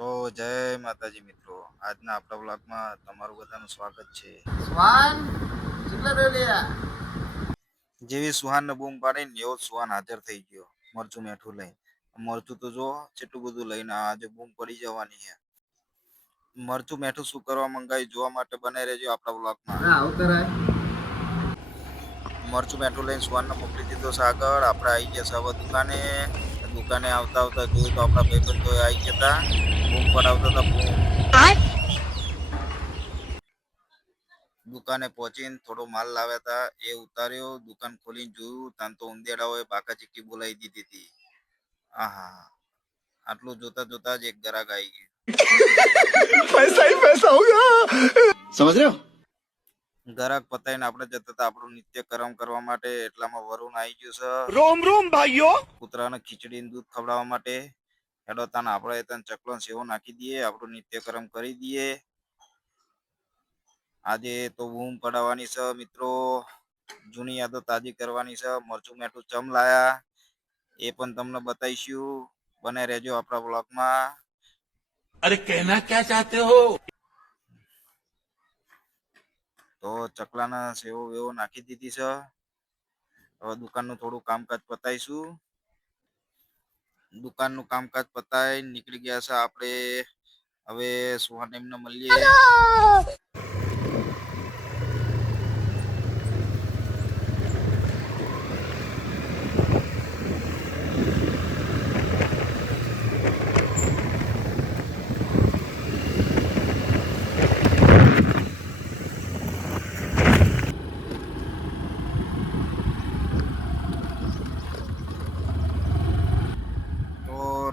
તો જય માતાજી મિત્રો, આજના આપણા બ્લોગમાં તમારું બધાનું સ્વાગત છે. સ્વાન કેટલા રેલિયા જેવી સુહાનને બૂમ પાડીને એવો સુહાન હાજર થઈ ગયો મરચું મેઠું લઈને. મરચું તો જો કેટલું બધું લઈને આજે બૂમ પડી જવાની છે. મરચું મેઠું શું કરવા મંગાવી જોવા માટે બને રહેજો આપણા બ્લોગમાં. મરચું મેઠું લઈને સુહાનને મોકલી દીધો છે આગળ. આપણે આવી ગયા હવે દુકાને આવતા આવતા જોયું તો આપણા ભાઈબંધો આવી ગયા હતા, બૂમ પડાવતા હતા બૂમ. દુકાને પહોંચીને થોડો માલ લાવ્યા હતા, એ ઉતાર્યો. દુકાન ખોલીને જોયું તાન તો ઉંદેડાઓએ બાકા ચીક્કી બોલાવી દીધી હતી. આહા, આટલું જોતા જોતા જ એક ગ્રાહક આવી ગયું. પૈસા ही पैसा हो गया समझ रहे हो. ગ્રાહક પતાઈને આપણે જતા હતા આપણું નિત્યકર્મ કરવા માટે. એટલામાં વરુણ આવી ગયું છે. रोम रोम भाइयों. કૂતરાને ખીચડી દૂધ ખવડાવવા માટે. હેડો તાન આપણે તને ચકલો સેવો નાખી દઈએ, આપણું નિત્યકર્મ કરી દઈએ. આજે તો બૂમ પડાવવાની છે મિત્રો, જૂની યાદો તાજી કરવાની છે. મરચું મેઠું ચમ લાયા એ પણ તમને બતાવીશું, બને રહેજો આપણા બ્લોગમાં. अरे कहना क्या चाहते हो. તો ચકલાના સેવો વેવો નાખી દીધી છે. હવે દુકાનનું થોડું કામકાજ પતાવીશું. દુકાનનું કામકાજ પતાવી નીકળી ગયા છે આપણે. હવે સુહાન એમને મળીએ.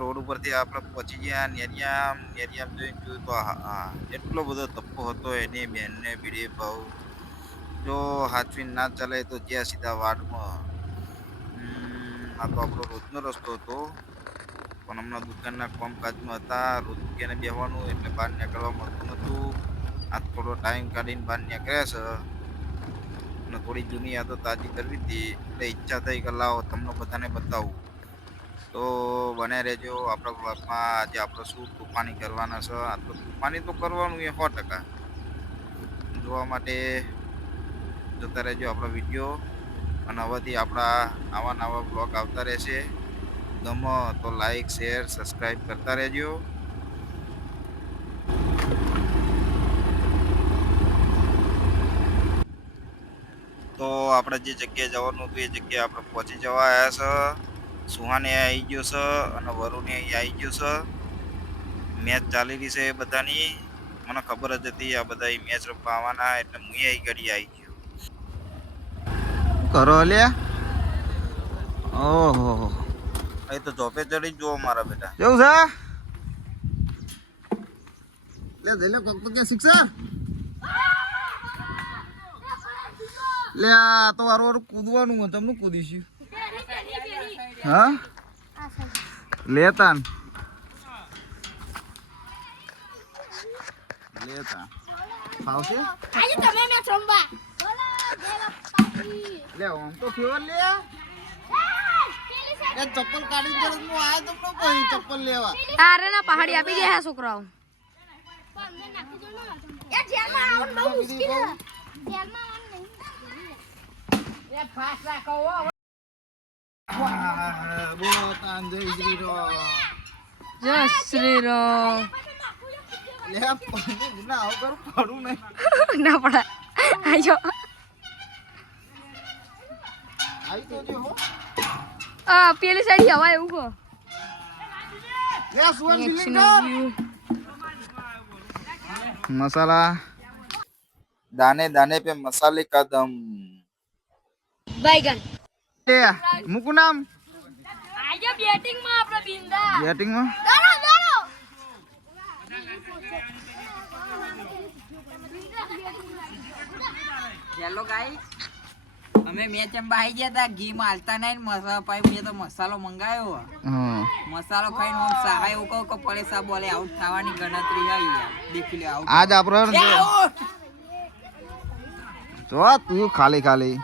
રોડ ઉપરથી આપણે પહોંચી ગયા નેરિયામ. નેરિયામ જોઈને જોયું તો એટલો બધો ધપ્પો હતો એની બેનને બીડે ભાવ. જો હાથવીને ના ચાલે તો જ્યાં સીધા વાડમાં. આ તો આપણો રોજનો રસ્તો હતો, પણ હમણાં દુકાનના કામકાજમાં હતા. રોજ દુકાને બેસવાનું એટલે બહાર નીકળવા મળતું નહોતું. આ થોડો ટાઈમ કાઢીને બહાર નીકળ્યા છે અને થોડી જૂની યાદો તાજી કરવી હતી એટલે ઈચ્છા થઈ કે લાવો તમને બધાને બતાવું. તો બને રહેજો આપણા બ્લોગમાં. આજે આપણે શું તોફાની કરવાના છે. આ તો તોફાની તો કરવાનું એ 100%. જોવા માટે જોતા રહેજો આપણો વિડીયો. અને હવેથી આપણા આવા નવા બ્લોગ આવતા રહેશે. ગમો તો લાઈક શેર સબસ્ક્રાઈબ કરતા રહેજો. તો આપણે જે જગ્યાએ જવાનું હતું એ જગ્યાએ આપણે પહોંચી જવા આવ્યા છે. સુહાને આવી ગયો છે અને વરુણે આવી ગયો છે. મેચ ચાલી રહી છે એ બધાની. મને ખબર જ હતી આ બધા મેચ રમવા આવવાના, એટલે હું અહીં ઘડી આવી ગયો. કરો લ્યા. ઓહો, અહીં તો જોપે ચડી જ જોવો મારા બેટા. કેવું છે લે જઈ કોક તો કે શિક્ષા લે. આ તો વારવાર કૂદવાનું હોય, તમને કૂદીશું. હા લેતા લેતા ફાવશે. આજે તમે મેચ રમવા લે આમ તો ફેવર લે. એ ચપ્પલ કાઢી દે. હું આયો તો કોઈ ચપ્પલ લેવા. તારે ના પહાડી આપી દે છોકરાઓ. એ જેલમાં આવવાનું બહુ મુશ્કેલ છે. જેલમાં આવવાનું નહીં. એ ફાસ રાખો. બોલો તાન જય શ્રી રામ. જય શ્રી રામ. લે પાણી ના આવ કરું પડું નહીં. ના પડે. આયો આવી તો જો હો. પેલી સાઈડ હવા એવું કો. લે સુવન સિલિન્ડર મસાલા દાने दाने पे मसाले का दम. बैगन લે મુકુ નામ આજો બેટિંગ માં આપણે બિંદા. બેટિંગ માં દરો દરો. હેલો ગાઈસ, અમે મેચ એમ્બા આવી ગયા હતા. ઘી માં હાલતા નહીં મસાલા પાઈ. મેં તો મસાલો મંગાવ્યો. મસાલો ખાઈને હું સહાય એવું કહું કે પડે સા બોલે આઉટ થવાની ગણતરી આવી યાર. દેખી લે આઉટ. આજ આપણે જો તું ખાલી ખાલી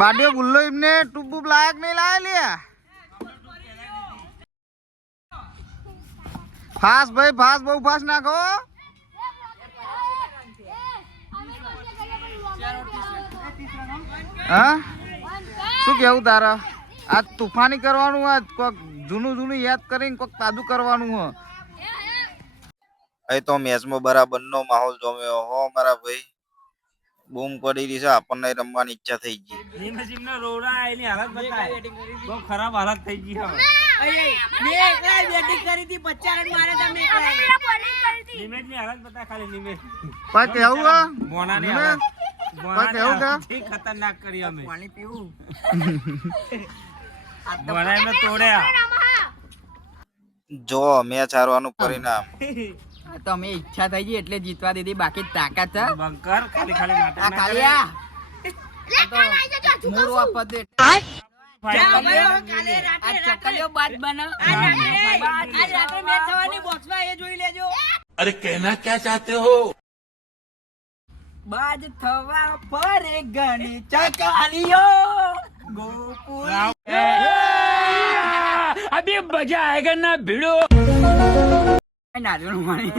બાડિયો ગુલ્લો એમને ટુબુબ લાયક નહીં લાયા લે. ફાસ્ટ ભાઈ ફાસ્ટ, બહુ ફાસ્ટ નાખો. હા શું કેવું તારા? આ તુફાની કરવાનું, આ કોક જૂનું જૂનું યાદ કરીને કોક તાજું કરવાનું હો. અહીં તો મેચમાં બરાબર નો માહોલ જમ્યો હો મારા ભાઈ. બૂમ પડી રહી છે, આપણને રમવાની ઈચ્છા થઈ ગઈ. બહુ ખરાબ હાલત થઈ ગઈ હવે. બેટિંગ કરી હતી 50 રન મારે તમે નિમેશની હાલત બતા ખાલી નિમેશ. પણ કેવું હો? બોનાની નિમેશ, હાલત. પણ કેવું કે? ઠીક ખતરનાક કરી અમે. પાણી પીવું બોના એમને તોડ્યા. જો મેચ હારવાનું પરિણામ. તો અમે ઈચ્છા થઈ ગઈ એટલે જીતવા દીધી, બાકી તાકાત છે બંકર ખાલી ખાલી નાટક આ ના ખાલી કરે. મૂળ વાપરતો ચકલીઓ બાદ બને. આજ રાત્રે મેચ થવાની બોક્સમાં એ જોઈ લેજો. अरे कहना क्या चाहते हो? બાજ થવા પરે ગણી ચકલીઓ ગોકુળ. અભી મજા આયેગા ના ભીડો. નારિયેળ પાણી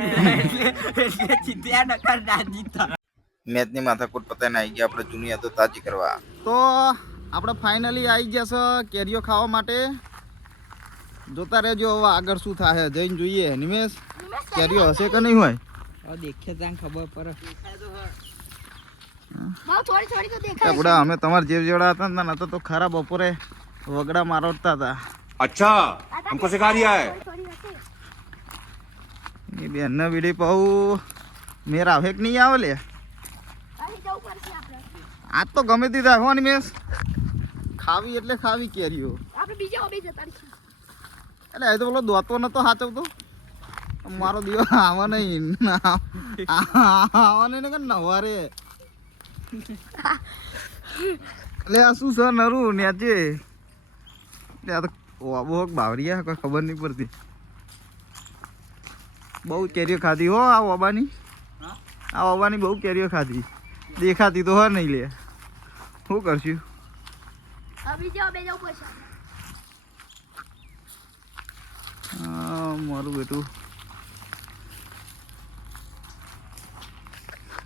એટલે જીત્યા નકર ના જીતા. મેચની માથાકૂટ પતાઈને આવી ગયા આપણે જૂની યાદો તાજી કરવા. તો આપણે ફાઇનલી આવી ગયા છે કેરીઓ ખાવા માટે. જોતા રહેજો હવે આગળ શું થાય, જઈને જોઈએ. નિમેશ, કેરીઓ હશે કે નહીં હોય? દેખે ત્યાં ખબર પડે. થોડી થોડી તો દેખાય આપણે અમે તમારા જેવ જેવડા હતા ને નતો તો ખરા બપોરે વગડા મારવડતા હતા. अच्छा हमको सिखा दिया है. થોડી હશે. એ બેનને વીડી પાઉં મેર આવે કે નહીં આવે લે? અહીં જવું પડશે આપણે. આજ તો ગમે તે રાખો નિમેશ, ખાવી એટલે ખાવી કેરીઓ. આપણે બીજા ઓબે જતા રહીશું. એટલે એ તો પેલો દોતો નતો સાચવતો. મારો દિવસ આવા નહીં, આવા નહીં ને કે નવારે. એટલે આ શું છે નરું નેચે? એટલે આ તો ઓબો બાવરિયા કોઈ ખબર નહીં પડતી. બહુ કેરીઓ ખાધી હો આ ઓબાની. આ ઓબાની બહુ કેરીઓ ખાધી, દેખાતી તો હો નહીં લે. શું કરશું? હવે બીજા ઓબે જવું પડશે. મારું બેટું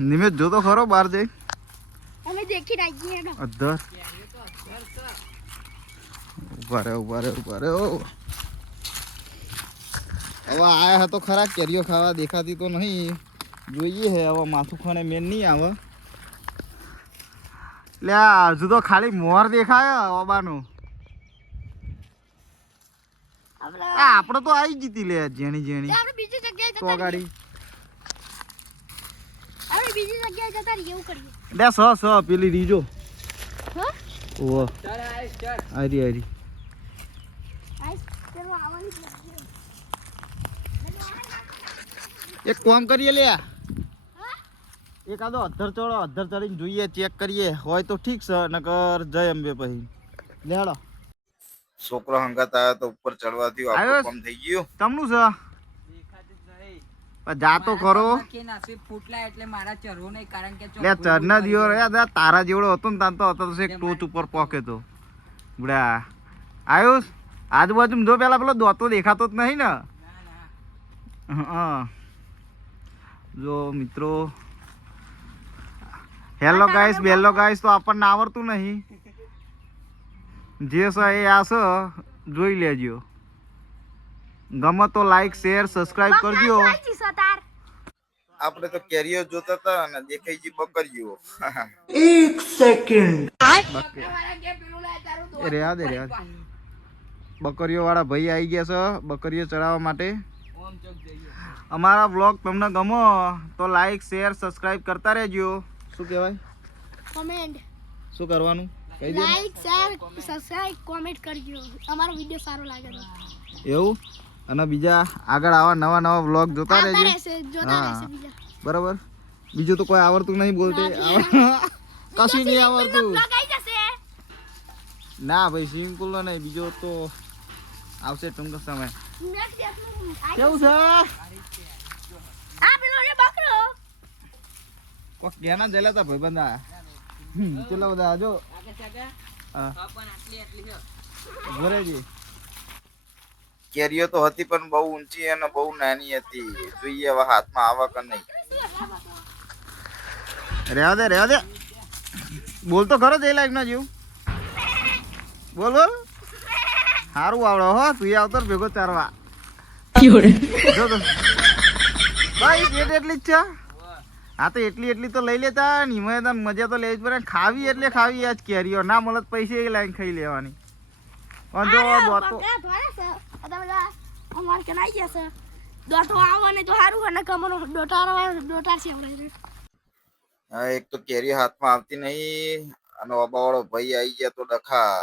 નિમેશ જોતો ખરો બહાર જઈ અમે દેખી રાખીએ એનો. અધર ઉભા રે ઉભા રે ઉભા રે. હવે આયા હતો ખરા કેરીઓ ખાવા, દેખાતી તો નહીં. જોઈએ હે હવે માથું ખાને મેન નહીં આવે. એટલે હજુ તો ખાલી મોર દેખાય ઓબાનું. આપણે આપણે તો આવી જીતી લે જેણી જેણી આપણે બીજી જગ્યાએ તો જતા ગાડી. આપણે બીજી જગ્યાએ જતા રહીએ એવું કરીએ. લે સ પેલી રીજો. હા ઓહો આરી આરી. આઈસ તેરો આવવાની છે. એક કામ કરીએ લે, હા એકાદો અધર ચડો, અધર ચડીને જોઈએ, ચેક કરીએ. હોય તો ઠીક છે, નકર જય અંબે પછી લે હાલો. છોકરો હંગાત આવ્યો તો ઉપર ચડવાથી આપણું કામ થઈ ગયું. તમનું છે જાતો ખરો. કે નસીબ ફૂટલા એટલે મારા ચરવો નહીં, કારણ કે લે ચરના દિયો રહ્યા તારા જેવડો હતો ને તાન તો હતો તો ટોચ ઉપર પોકે તો બુડા. આયુષ આજુબાજુ જો પેલા પેલો દોતો દેખાતો જ નહીં ને. હા જો મિત્રો, હેલો ગાઈસ બેલો ગાઈસ તો આપણને આવડતું નહીં. જે છે એ આ છે જોઈ લેજો. ગમે તો લાઈક શેર સબસ્ક્રાઇબ કરજો. આપણે તો કેરીઓ જોતા હતા અને દેખાઈ ગઈ બકરીઓ. एक सेकंड. રહ્યા દે બકરીઓ વાળા ભાઈ આવી ગયા છે બકરીઓ ચડાવવા માટે. અમારા વ્લોગ તમને ગમો તો લાઈક શેર સબસ્ક્રાઇબ કરતા રહેજો. શું કહેવાય? કમેન્ટ, શું કરવાનું કહી દે. લાઈક, શેર, સબસ્ક્રાઇબ, કોમેન્ટ કરજો. અમારો વિડિયો સારો લાગે તો એવું. અને બીજા આગળ આવા નવા નવા વ્લોગ જોતા આવતા રહેજો. રહેશે, જોતા હા. રહેશે બીજા. બરાબર. બીજું તો કોઈ આવડતું નહીં બોલતે. કશું નહીં આવડતું. બ્લોગ આવી જશે. ના ભાઈ સ્વિમિંગ પુલ નો નહીં, બીજો તો આવશે ટૂંક સમય. નેક્સ્ટ ડેટનું કેવું છે? આ પેલો ને બકરો. કોક ગેના જલેતા ભાઈ બંધા ચલો બધા જો. હા પણ આટલી આટલી છે. ઘરેજી કેરીઓ તો હતી પણ બહુ ઊંચી અને બહુ નાની હતી. જોઈએ હવે હાથમાં આવે કે નહીં. રહેવા દે બોલ તો ખરો જ એ લાઈફ ના જેવું બોલ સારું આવડે હો તું આવતો ભેગો ચારવા જો તો ભાઈ પેટ એટલી જ છે. હા તો એટલી તો લઈ લેતા ને એમાં મજા તો લેવી જ પડે. ખાવી એટલે ખાવી આજ કેરીઓ ના મળે તો પૈસે એ લાઈન ખાઈ લેવાની. પણ જો દોતો અમાર કે નાઈ જશે દોટો આવવાને તો સારું અને કમનો ડોટાર છે આપણે. હા, એક તો કેરી હાથમાં આવતી નહીં અને વાળો ભાઈ આવી ગયા તો ડખા.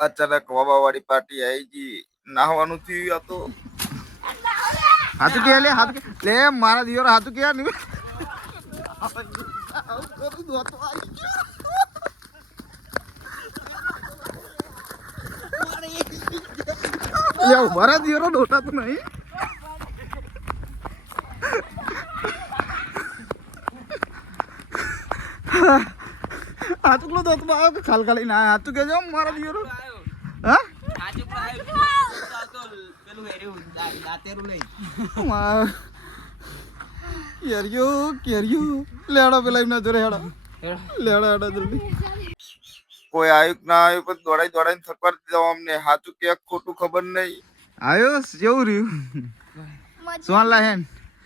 અચાનક વાળી પાર્ટી આવી ગઈ. નાહવાનું થયું આ તો. હાથું કે લે મારા દિયોર હાથું કે નહીં મારા દિયોરો ડોટા તો નહીં. હાથું દોત આવ્યો કે ખાલી ના હાથું કે જો મારા દિયોરો હા કેરીઓ લેડો પેલા એમના જોડે લેડો જલ્દી. કોઈ આવ્યું ના આવ્યું પણ દોડાઈને થકવાર દીધો અમને. સાચું કે ખોટું ખબર નહીં. આવ્યો જેવું રહ્યું સોન લા હેન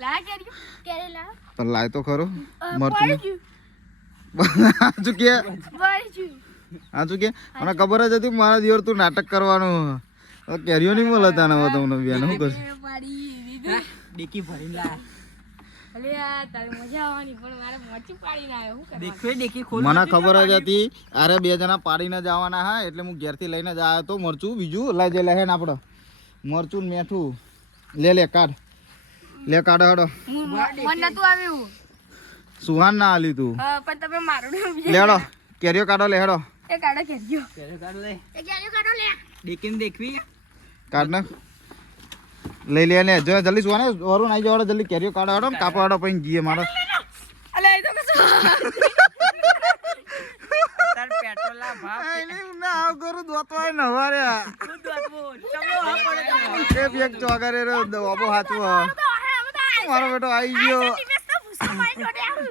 લા કેરેલા પણ લાય તો ખરો મરતું પડી હાચું કે ગયું હાચું કે મને ખબર જ હતી મારા દિયોર તું નાટક કરવાનું. કેરીઓ નહીં મળે તને હવે તમને બેન શું કરશે ડેકી ભરીને લા અલે આ તારી મજા આવવાની પણ મારે મોચી પાડીને આવ્યો હું કરવા દેખવે ડેકી ખોલ મને ખબર જ હતી અરે બે જણા પાડીને જવાના હા એટલે હું ઘેરથી લઈને જ આવ્યો તો મરચું બીજું લઈ જે લે ને આપણે મરચું ને મેઠું લે કાઢ હેડો મને નતું આવ્યું સુહાન ના આલી તું પણ તમે મારું લેડો કેરીઓ કાઢો લે હેડો એ કાઢો કેજો કાઢ લે એ કેજો કાઢો લે ડેકીને દેખવી કાઢ ને લઈ લે જો જલ્દી સુહાને વરું આવી જવાડો જલ્દી કેરીઓ કાઢો હેડો ને કાપો હેડો પછી જીએ મારો અલે એ તો કશું તાર પેટ્રોલ ના ભાવ ના આવ કરું દોતવાય નવારે એ બેગ ચોગરે રે દવાબો હાચવો મારો બેટો આવી ગયો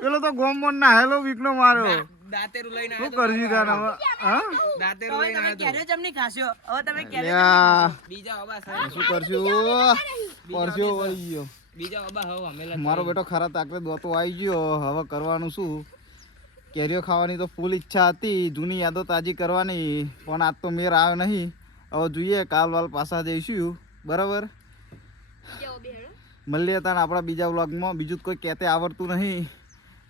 પેલો તો ગોમોન ના હેલો વીકનો માર્યો દાંતેરું લઈને શું કરજી તાને હવે હા દાંતેરું લઈને આવ્યો કેરે જમની ખાસ્યો હવે તમે લ્યા, બીજા ઓબા શું કરશું પરસ્યો વળી ગયો બીજા ઓબા હવે અમે મારો બેટો ખરા તાકરે દોતો આવી ગયો હવે કરવાનું શું કેરીઓ ખાવાની તો ફૂલ ઈચ્છા હતી જૂની યાદો તાજી કરવાની પણ આજ તો મેર આવ્યો નહીં હવે જોઈએ કાલ વાલ પાછા જઈશું બરાબર મળીએ હતા આપણા બીજા વ્લોગમાં બીજું કોઈ કહેતે આવડતું નહીં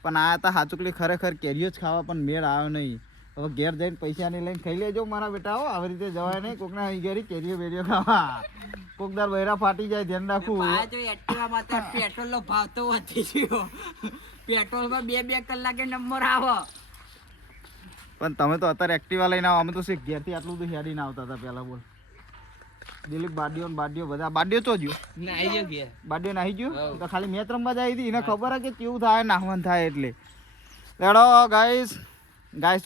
પણ આ હતા હાચુકલી ખરેખર કેરીઓ જ ખાવા પણ મેળ આવ્યો નહીં હવે ઘેર જઈને પૈસા નહીં લઈને ખાઈ લેજો મારા બેટા હો આવી રીતે જવાય નહીં કોકના અહીં ઘેરી કેરીઓ બેરીઓ ખાવા કોકદાર બૈરા ફાટી જાય ધ્યાન રાખવું જો એક્ટિવા માટે પેટ્રોલ નો ભાવ તો વધી ગયો પેટ્રોલ માં 2 કલાકે નંબર આવે પણ તમે તો અત્યારે એક્ટિવા લઈને આવો અમે તો શીખ ઘેરથી આટલું બધું હેડીને આવતા હતા પહેલા બોલ દિલીપ બાડીઓ બધા બાડીઓ તો જ્યો ના આવી ગયો ઘેર બાડીઓ નાહી ગયો તો ખાલી મેચ રમવા જ આવી હતી એને ખબર કે કેવું થાય નાહવાનું થાય એટલે લેડો ગાઈસ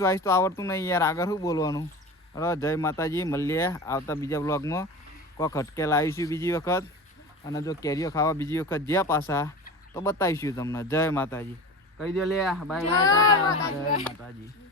વાઈસ તો આવડતું નહીં યાર આગળ શું બોલવાનું અરે જય માતાજી મળીએ આવતા બીજા બ્લોગમાં કોક હટકે લાવીશું બીજી વખત અને જો કેરીઓ ખાવા બીજી વખત જ્યાં પાછા તો બતાવીશું તમને જય માતાજી કહી દો લે બાય જય માતાજી